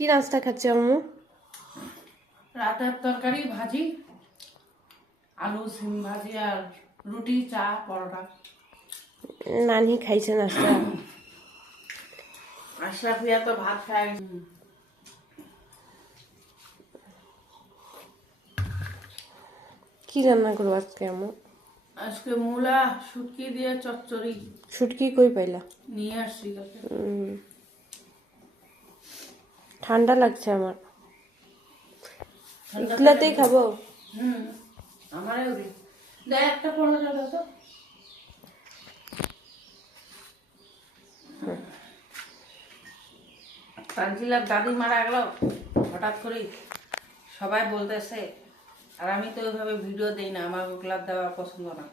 কি নাস্তা খাচ্ছে আম্মু? রাতের তরকারি ভাজি আলু সিম ভাজি আর রুটি চা পরোটা। নানি খাইছে নাস্তা। আশরাফ আশরাফিয়া তো ভাত খায়। কি রান্না করব আজকে আম্মু? আজকে মূলা শুটকি দিয়ে চচ্চড়ি। শুটকি কই পাইলা? নিয়ে আসছি ঠান্ডা লাগছে আমার। ইতলাতেই খাব? হুম আমারও দেখ একটা পরোটা দাও তো। তানজিলার দাদি মারা গেল হঠাৎ করেই সবাই বলতেছে আর আমি তো ওইভাবে ভিডিও দেই না আমার ওগুলা দেওয়া পছন্দ না।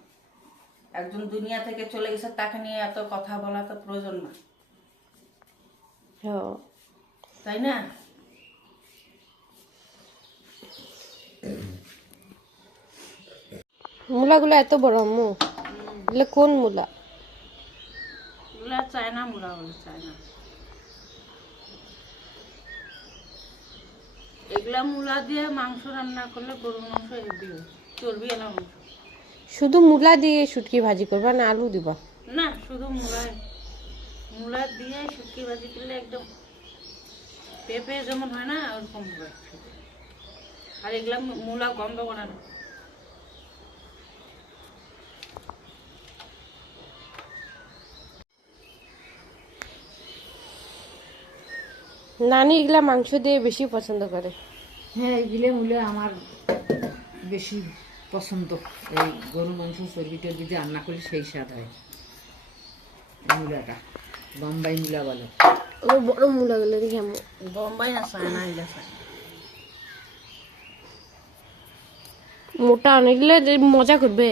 একজন দুনিয়া থেকে চলে গেছে তাকে নিয়ে এত কথা বলা তো প্রয়োজন না। হ্যাঁ তাই না? মূলাগুলো এত বড় আম্মু। এগুলো কোন মূলা? এগুলা চায়না মুড়া বলে চায়না। এগুলা মূলা দিয়ে মাংস রান্না করলে গরুর মাংস হেভি চর্বি এলা মাংস। শুধু মূলা দিয়ে শুটকি ভাজি করবা না আলু দিবা? না শুধু মূলায়। মূলা দিয়ে শুটকি ভাজি করলে একদম পেঁপে যেমন হয় না ওরকম হয়। আর এগুলা মূলা গন্ধ করে না। নানি এগুলা মাংস দিয়ে বেশি পছন্দ করে। হ্যাঁ এগুলো মূলে আমার বেশি পছন্দ। এই গরু মাংস চর্বি টর্বি দিয়ে রান্না করলে সেই স্বাদ হয়। মূলাটা বম্বাই মূলা বলে। বড় মূলাগুলো দেখি আম্মু বোম্বাই না চায়না মোটা অনেকগুলো মজা করবে।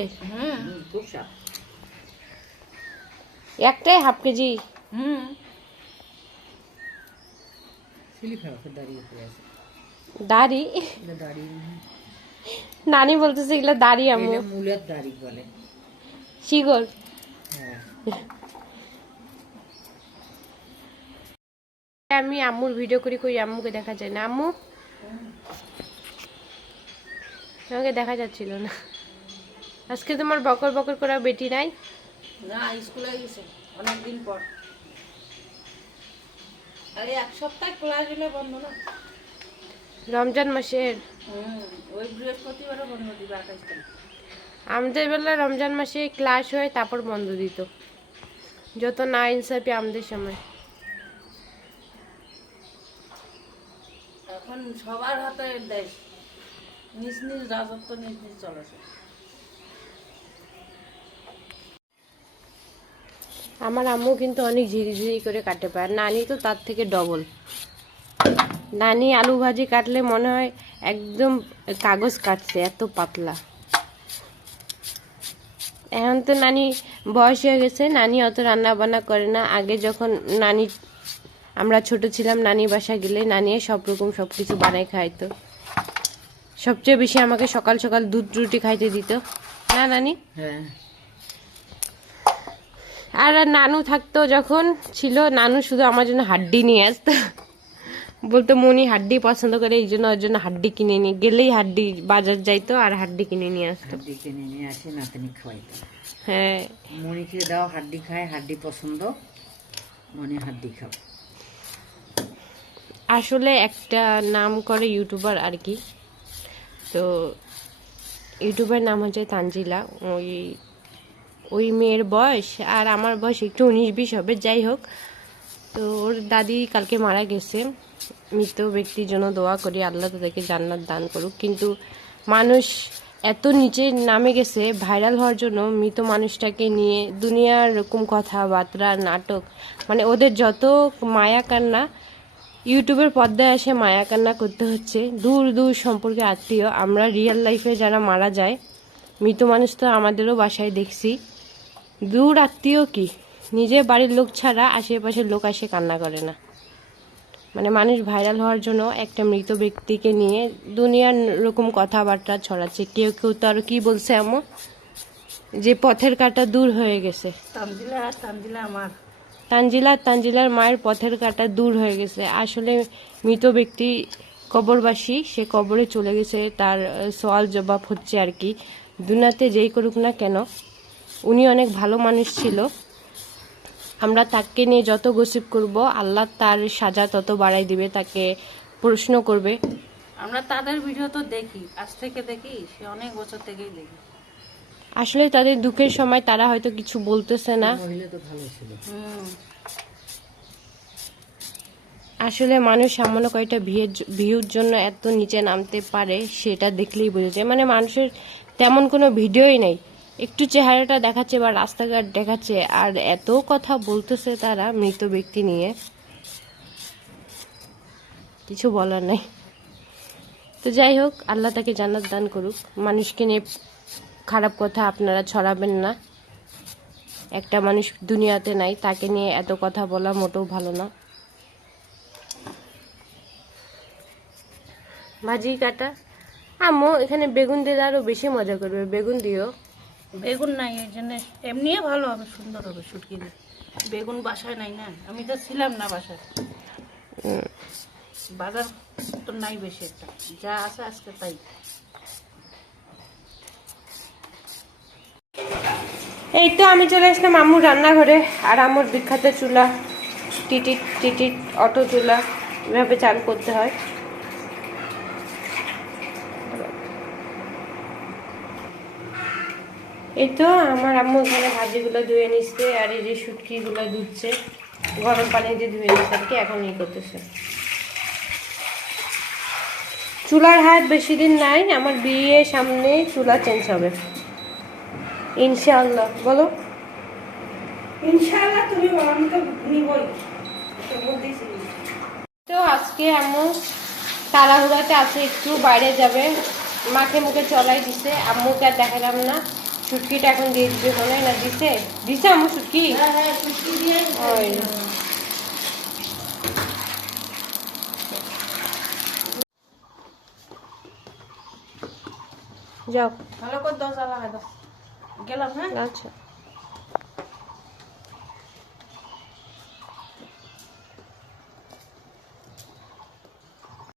একটাই হাফ কেজি। দাড়ি। নানি বলতেছে এগুলো দাড়ি এটা দাড়ি বলে। শিগর হ্যাঁ। আমি আম্মুর ভিডিও করি কই আম্মুকে দেখা যায় না। আম্মু? তোমাকে দেখা যাচ্ছিল না। আজকে তোমার বকর বকর করা বেটি নাই? না স্কুলে গেছে অনেকদিন পর। আরে এক সপ্তাহ ক্লাস দিলে বন্ধ না? রমজান মাসের? হুম ওই বৃহস্পতিবারও বন্ধ দিবে আঠাশ আমাদের বেলা রমজান মাসে ক্লাস হয় তারপর বন্ধ দিত। যত না ইনসাফি আমাদের সময় এখন সবার হাতে দেয় নিজ নিজ রাজত্ব নিজ নিজ চলেছে আমার আম্মু কিন্তু অনেক ঝিরিঝিরি করে কাটতে পারে নানি তো তার থেকে ডবল নানি আলু ভাজি কাটলে মনে হয় একদম কাগজ কাটছে, এত পাতলা। এখন তো নানি বয়স হয়ে গেছে, নানি অত রান্না বান্না করে না। আগে যখন নানি আমরা ছোট ছিলাম নানি বাসা গেলে নানিয়ে সব রকম সব কিছু বানাই খাইতো সবচেয়ে বেশি আমাকে সকাল সকাল দুধ রুটি খাইতে দিত। না নানি? হ্যাঁ। আর নানু থাকতো যখন ছিল নানু শুধু আমার জন্য হাড্ডি নিয়ে আসতো। বলতো মনি হাড্ডি পছন্দ করে এই জন্য ওর জন্য হাড্ডি কিনে নিয়ে গেলেই হাড্ডি বাজার যাইতো আর হাড্ডি কিনে নিয়ে আসতো। হাড্ডি কিনে নিয়ে আসে নাতনি খাওয়াইতে। হ্যাঁ। মনিকে দাও হাড্ডি খায় হাড্ডি পছন্দ মনে হাড্ডি খাও আসলে একটা নাম করে ইউটিউবার আর কি। তো ইউটিউবের নাম হচ্ছে তানজিলা। ওই ওই মেয়ের বয়স আর আমার বয়স একটু উনিশ বিশ হবে, যাই হোক। তো ওর দাদি কালকে মারা গেছে। মৃত ব্যক্তির জন্য দোয়া করি, আল্লাহ তাদেরকে জান্নাত দান করুক। কিন্তু মানুষ এত নিচে নামে গেছে, ভাইরাল হওয়ার জন্য মৃত মানুষটাকে নিয়ে দুনিয়ার রকম কথাবার্তা, নাটক মানে ওদের যত মায়া কান্না ইউটিউবের পর্দায় এসে মায়া কান্না করতে হচ্ছে। দূর দূর সম্পর্কে আত্মীয়, আমরা রিয়েল লাইফে যারা মারা যায়, মৃত মানুষ তো আমাদেরও বাসায় দেখছি। দূর আত্মীয় কি? নিজের বাড়ির লোক ছাড়া আশেপাশের লোক আসে কান্না করে না। মানে মানুষ ভাইরাল হওয়ার জন্য একটা মৃত ব্যক্তিকে নিয়ে দুনিয়ার রকম কথাবার্তা ছড়াচ্ছে। কেউ কেউ তো আরও কি বলছে এমন যে পথের কাটা দূর হয়ে গেছে। আমার। তানজিলা, তানজিলার মায়ের পথের কাটা দূর হয়ে গেছে। আসলে মৃত ব্যক্তি কবরবাসী, সে কবরে চলে গেছে, তার সওয়াল জবাব হচ্ছে আর কি দুনাতে যেই করুক না কেন, উনি অনেক ভালো মানুষ ছিল। আমরা তাকে নিয়ে যত গসিপ করব, আল্লাহ তার সাজা তত বাড়াই দিবে, তাকে প্রশ্ন করবে। আমরা তাদের ভিডিও তো দেখি, আজ থেকে দেখি, সে অনেক বছর থেকেই দেখি। আসলে তাদের দুঃখের সময় তারা হয়তো কিছু বলতেছে না। আসলে মানুষ সামান্য কয়েকটা ভিউর ভিউর জন্য এত নিচে নামতে পারে সেটা দেখলেই বোঝা যায়। মানে মানুষের তেমন কোনো ভিডিওই নেই। একটু চেহারাটা দেখাচ্ছে বা রাস্তাঘাট দেখাচ্ছে আর এত কথা বলতেছে তারা মৃত ব্যক্তি নিয়ে। কিছু বলার নাই। তো যাই হোক, আল্লাহ তাকে জান্নাত দান করুক। মানুষকে নিয়ে খারাপ কথা আপনারা ছড়াবেন না। একটা মানুষ দুনিয়াতে নাই তাকে নিয়ে এত কথা বলা মোটেও ভালো না। ভাজি কাটা আম্মু এখানে বেগুন দিলে আরও বেশি মজা করবে। বেগুন দিও। বেগুন নাই এই জন্য এমনিই ভালো হবে সুন্দর হবে শুটকি দিয়ে। বেগুন বাসায় নাই না আমি তো ছিলাম না বাসায়। বাজার তো নাই বেশি একটা যা আছে আজকে তাই। এই তো আমি চলে আসলাম আম্মুর রান্নাঘরে আর আম্মুর বিখ্যাত চুলা, টিটিট টিটিট, অটো চুলা, এভাবে চালু করতে হয়। এই তো আমার আম্মু এখানে ভাজিগুলো ধুয়ে নিচ্ছে আর এই যে শুটকিগুলো ধুচ্ছে। গরম পানি দিয়ে ধুয়ে নিচ্ছে আর কি, এখন ইয়ে করতেছে। চুলার হাত বেশি দিন নাই, আমার বিয়ে সামনে চুলা চেঞ্জ হবে। ইনশাআল্লাহ বলো। ইনশাআল্লাহ তুমি বলো আমি তো নিবই তো আজকে আম্মু তাড়াহুড়াতে আছে একটু বাইরে যাবে। মাঠে মুখে চলাই দিছে আম্মুকে আর দেখালাম না। ছুটকিটা এখন দিয়ে দিবে মনে হয় না দিছে? দিছে আম্মু ছুটকি হ্যাঁ হ্যাঁ যাও। ভালো করে দশ দাও। গেলাম হ্যাঁ? আচ্ছা।